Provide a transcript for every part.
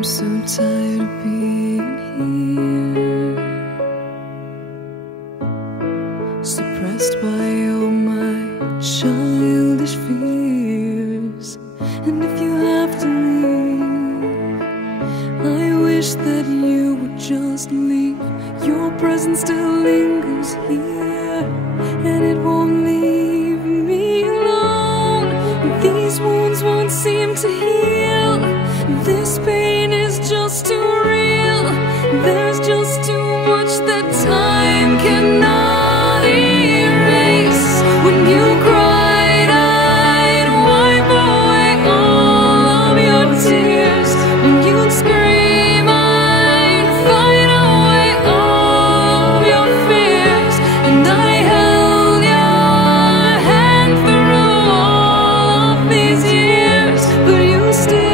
I'm so tired of being here, suppressed by all my childish fears. And if you have to leave, I wish that you would just leave. Your presence still lingers here, and it won't leave me alone. These wounds won't seem to heal. This pain is just too real. There's just too much that time cannot erase. When you cried, I'd wipe away all of your tears. When you'd scream, I'd fight away all of your fears. And I held your hand through all of these years, but you still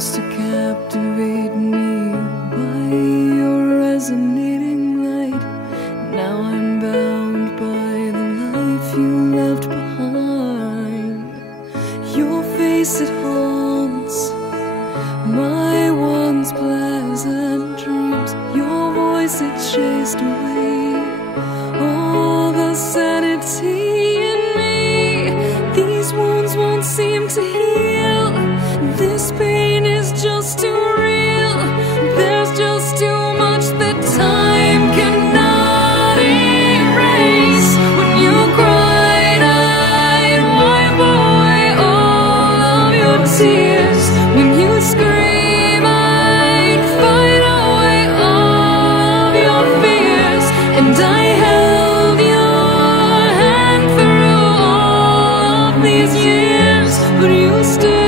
to captivate me by your resonating light. Now I'm bound by the life you left behind. Your face, it haunts my once pleasant dreams. Your voice, it chased away all the sanity in me. These wounds won't seem to heal. This pain is just too real. There's just too much that time cannot erase. When you cried, I'd wipe away all of your tears. When you scream, I'd fight away all of your fears. And I held your hand through all of these years, but you still